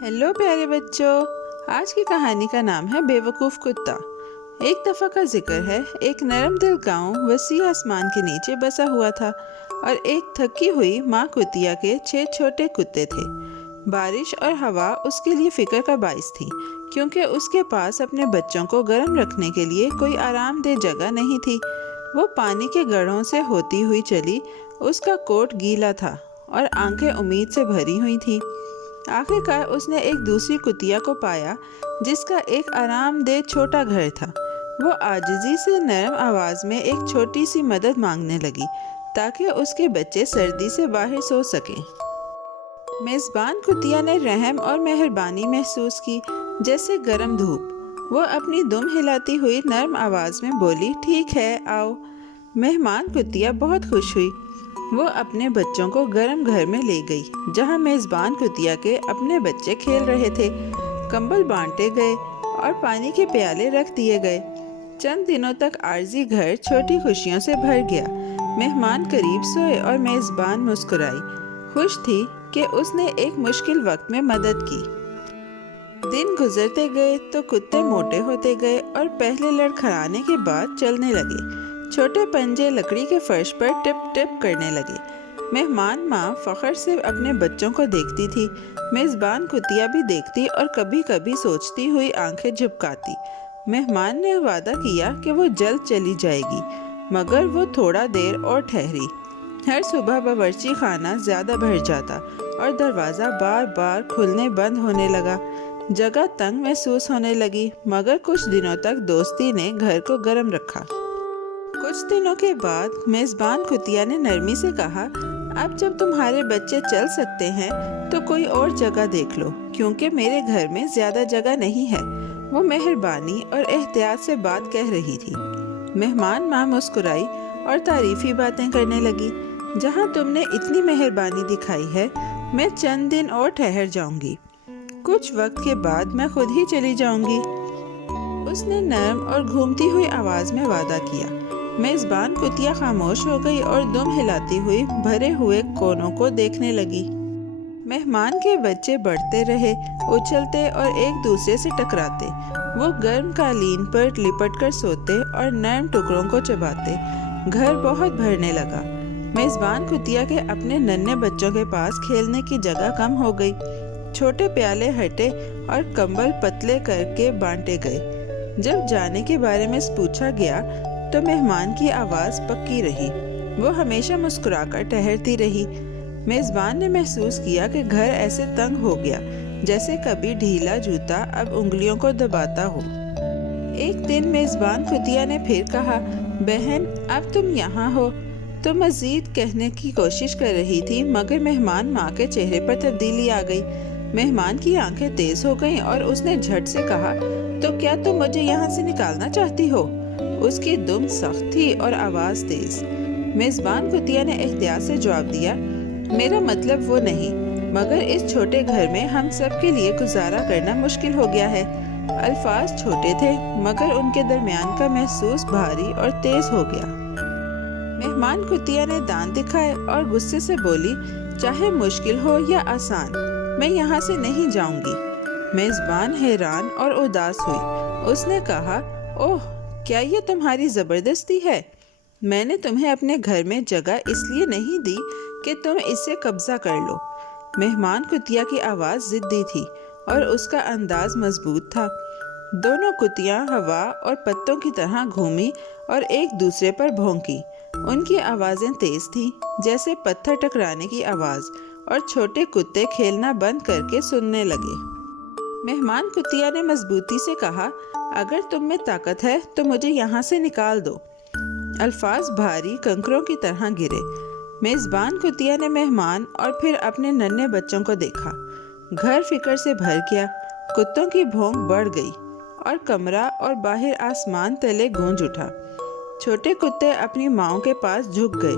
Hello प्यारे बच्चों। आज की कहानी का नाम है बेवकूफ़ कुत्ता। एक दफ़ा का जिक्र है, एक नरम दिल गांव वसी आसमान के नीचे बसा हुआ था और एक थकी हुई माँ कुतिया के 6 छोटे कुत्ते थे। बारिश और हवा उसके लिए फिक्र का बाइस थी, क्योंकि उसके पास अपने बच्चों को गर्म रखने के लिए कोई आरामदेह जगह नहीं थी। वो पानी के गड्ढों से होती हुई चली, उसका कोट गीला था और आंखें उम्मीद से भरी हुई थीं। आखिरकार उसने एक दूसरी कुतिया को पाया, जिसका एक आरामदेह छोटा घर था। वो आजिज़ी से नरम आवाज़ में एक छोटी सी मदद मांगने लगी, ताकि उसके बच्चे सर्दी से बाहर सो सकें। मेज़बान कुतिया ने रहम और मेहरबानी महसूस की, जैसे गर्म धूप। वो अपनी दुम हिलाती हुई नरम आवाज़ में बोली, ठीक है, आओ। मेहमान कुतिया बहुत खुश हुई। वो अपने बच्चों को गर्म घर में ले गई, जहाँ मेज़बान कुतिया के अपने बच्चे खेल रहे थे। कंबल बांटे गए और पानी के प्याले रख दिए गए। चंद दिनों तक आर्जी घर छोटी खुशियों से भर गया। मेहमान करीब सोए और मेज़बान मुस्कुराई। खुश थी कि उसने एक मुश्किल वक्त में मदद की। दिन गुजरते गए तो कुत्ते मोटे होते गए और पहले लड़खड़ाने के बाद चलने लगे। छोटे पंजे लकड़ी के फर्श पर टिप टिप करने लगे। मेहमान माँ फख्र से अपने बच्चों को देखती थी। मेज़बान कुतिया भी देखती और कभी कभी सोचती हुई आंखें झपकाती। मेहमान ने वादा किया कि वो जल्द चली जाएगी, मगर वो थोड़ा देर और ठहरी। हर सुबह बावर्ची खाना ज़्यादा भर जाता और दरवाज़ा बार बार खुलने बंद होने लगा। जगह तंग महसूस होने लगी, मगर कुछ दिनों तक दोस्ती ने घर को गर्म रखा। कुछ दिनों के बाद मेज़बान कुतिया ने नरमी से कहा, अब जब तुम्हारे बच्चे चल सकते हैं तो कोई और जगह देख लो, क्योंकि मेरे घर में ज़्यादा जगह नहीं है। वो मेहरबानी और एहतियात से बात कह रही थी। मेहमान माँ मुस्कुराई और तारीफ़ी बातें करने लगी। जहाँ तुमने इतनी मेहरबानी दिखाई है, मैं चंद दिन और ठहर जाऊंगी। कुछ वक्त के बाद मैं खुद ही चली जाऊंगी। उसने नरम और घूमती हुई आवाज़ में वादा किया। मेज़बान कुतिया खामोश हो गई और दुम हिलाती हुई भरे हुए कोनों को देखने लगी। मेहमान के बच्चे बढ़ते रहे, उछलते और एक दूसरे से टकराते। वो गर्म कालीन पर लिपट कर सोते और नरम टुकड़ों को चबाते। घर बहुत भरने लगा। मेज़बान कुतिया के अपने नन्हे बच्चों के पास खेलने की जगह कम हो गई। छोटे प्याले हटे और कंबल पतले करके बांटे गए। जब जाने के बारे में पूछा गया तो मेहमान की आवाज़ पक्की रही। वो हमेशा मुस्कुराकर ठहरती रही। मेज़बान ने महसूस किया कि घर ऐसे तंग हो गया, जैसे कभी ढीला जूता अब उंगलियों को दबाता हो। एक दिन मेज़बान कुतिया ने फिर कहा, बहन, अब तुम यहाँ हो। तो मज़ीद कहने की कोशिश कर रही थी, मगर मेहमान माँ के चेहरे पर तब्दीली आ गई। मेहमान की आंखें तेज हो गईं और उसने झट से कहा, तो क्या तुम मुझे यहाँ से निकालना चाहती हो? उसकी दुम सख्त थी और आवाज़ तेज। मेज़बान कुतिया ने एहतियात से जवाब दिया, मेरा मतलब वो नहीं, मगर इस छोटे घर में हम सब के लिए गुजारा करना मुश्किल हो गया है। अल्फाज छोटे थे, मगर उनके दरमियान का महसूस भारी और तेज हो गया। मेहमान कुतिया ने दांत दिखाए और गुस्से से बोली, चाहे मुश्किल हो या आसान, मैं यहाँ से नहीं जाऊंगी। मेज़बान हैरान और उदास हुई। उसने कहा, ओह, क्या ये तुम्हारी ज़बरदस्ती है? मैंने तुम्हें अपने घर में जगह इसलिए नहीं दी कि तुम इससे कब्जा कर लो। मेहमान कुतिया की आवाज़ ज़िद्दी थी और उसका अंदाज मजबूत था। दोनों कुतियाँ हवा और पत्तों की तरह घूमी और एक दूसरे पर भौंकी। उनकी आवाज़ें तेज थीं, जैसे पत्थर टकराने की आवाज़, और छोटे कुत्ते खेलना बंद करके सुनने लगे। मेहमान कुतिया ने मजबूती से कहा, अगर तुम में ताकत है तो मुझे यहाँ से निकाल दो। अल्फाज भारी कंकरों की तरह गिरे। मेज़बान कुतिया ने मेहमान और फिर अपने नन्हे बच्चों को देखा। घर फिक्र से भर गया। कुत्तों की भौंक बढ़ गई और कमरा और बाहर आसमान तले गूंज उठा। छोटे कुत्ते अपनी माँओं के पास झुक गए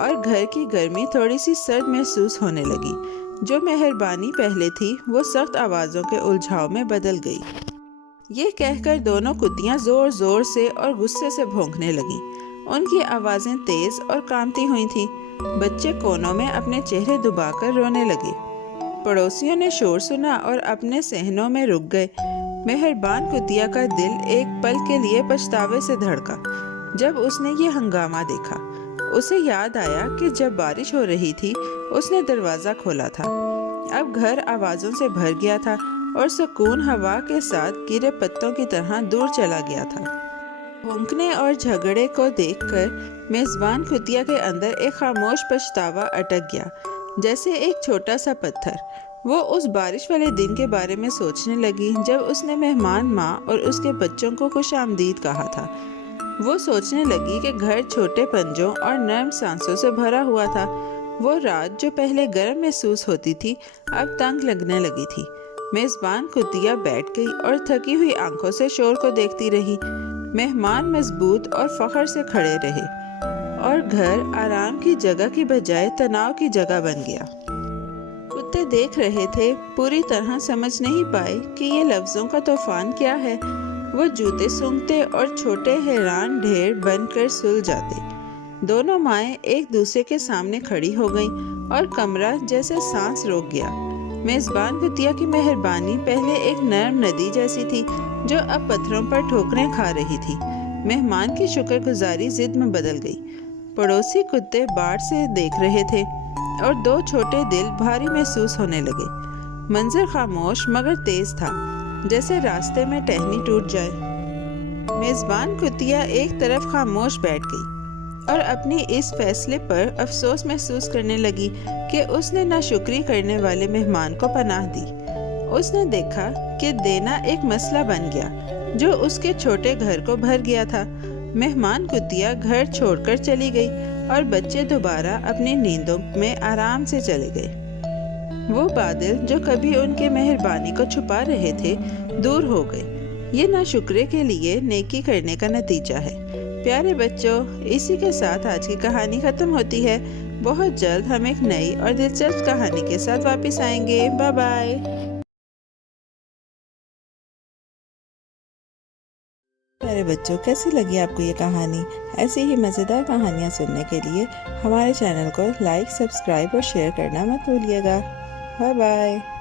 और घर की गर्मी थोड़ी सी सर्द महसूस होने लगी। जो मेहरबानी पहले थी, वो सख्त आवाज़ों के उलझाव में बदल गई। ये कहकर दोनों कुतियाँ ज़ोर ज़ोर से और गुस्से से भौंकने लगीं। उनकी आवाज़ें तेज़ और कांपती हुई थीं। बच्चे कोनों में अपने चेहरे दबाकर रोने लगे। पड़ोसियों ने शोर सुना और अपने सहनों में रुक गए। मेहरबान कुतिया का दिल एक पल के लिए पछतावे से धड़का जब उसने ये हंगामा देखा। उसे याद आया कि जब बारिश हो रही थी उसने दरवाज़ा खोला था। अब घर आवाज़ों से भर गया था और सुकून हवा के साथ गिरे पत्तों की तरह दूर चला गया था। भौंकने और झगड़े को देखकर मेज़बान कुतिया के अंदर एक खामोश पछतावा अटक गया, जैसे एक छोटा सा पत्थर। वो उस बारिश वाले दिन के बारे में सोचने लगी जब उसने मेहमान माँ और उसके बच्चों को खुशामदीद कहा था। वो सोचने लगी कि घर छोटे पंजों और नरम सांसों से भरा हुआ था। वो रात जो पहले गर्म महसूस होती थी अब तंग लगने लगी थी। मेज़बान कुतिया बैठ गई और थकी हुई आंखों से शोर को देखती रही। मेहमान मजबूत और फख्र से खड़े रहे और घर आराम की जगह की बजाय तनाव की जगह बन गया। कुत्ते देख रहे थे, पूरी तरह समझ नहीं पाए कि ये लफ्ज़ों का तूफान क्या है। वो जूते सूंघते और छोटे हैरान ढेर बनकर सुल जाते। दोनों माएँ एक दूसरे के सामने खड़ी हो गईं और कमरा जैसे सांस रोक गया। मेज़बान कुतिया की मेहरबानी पहले एक नरम नदी जैसी थी जो अब पत्थरों पर ठोकरें खा रही थी। मेहमान की शुक्रगुजारी जिद में बदल गई। पड़ोसी कुत्ते बाढ़ से देख रहे थे और दो छोटे दिल भारी महसूस होने लगे। मंजर खामोश मगर तेज था, जैसे रास्ते में टहनी टूट जाए। मेज़बान कुतिया एक तरफ खामोश बैठ गई और अपनी इस फैसले पर अफसोस महसूस करने लगी कि उसने नाशुक्री करने वाले मेहमान को पनाह दी। उसने देखा कि देना एक मसला बन गया जो उसके छोटे घर को भर गया था। मेहमान कुतिया घर छोड़कर चली गई और बच्चे दोबारा अपनी नींदों में आराम से चले गए। वो बादल जो कभी उनके मेहरबानी को छुपा रहे थे दूर हो गए। ये नाशुक्रे के लिए नेकी करने का नतीजा है। प्यारे बच्चों, इसी के साथ आज की कहानी ख़त्म होती है। बहुत जल्द हम एक नई और दिलचस्प कहानी के साथ वापस आएंगे। Bye bye. प्यारे बच्चों, कैसी लगी आपको ये कहानी? ऐसी ही मज़ेदार कहानियाँ सुनने के लिए हमारे चैनल को लाइक, सब्सक्राइब और शेयर करना मत भूलिएगा। Bye bye.